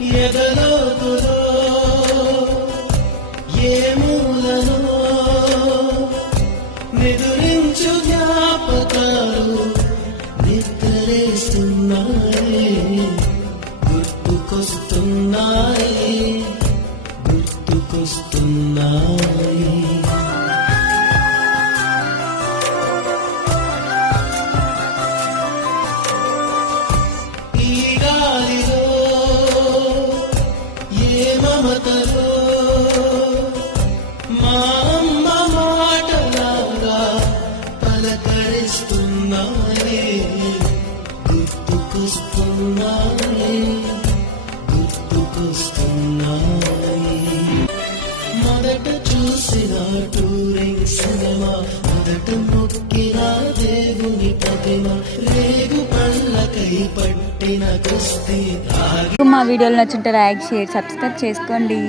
ఎదలోతులో ఏ మూలలో నిదురించు జ్ఞాపకాలు నిద్రలేస్తున్నాయి, గుర్తుకొస్తున్నాయి, గుర్తుకొస్తున్నాయి. ఈ గాలిలో ఏ మమతలో మా అమ్మ మాటలాగా పలకరిస్తున్నాయి, గుర్తుకొస్తున్నాయి, గుర్తుకొస్తున్నాయి. మొదట చూసిన టూరింగ్ సినిమా, మొదట మొక్కిన దేవుని ప్రతిమ, రేగు పళ్ళకై పట్టిన కుస్తీ. మా వీడియోలు నచ్చుంటే లైక్, షేర్, సబ్స్క్రైబ్ చేసుకోండి.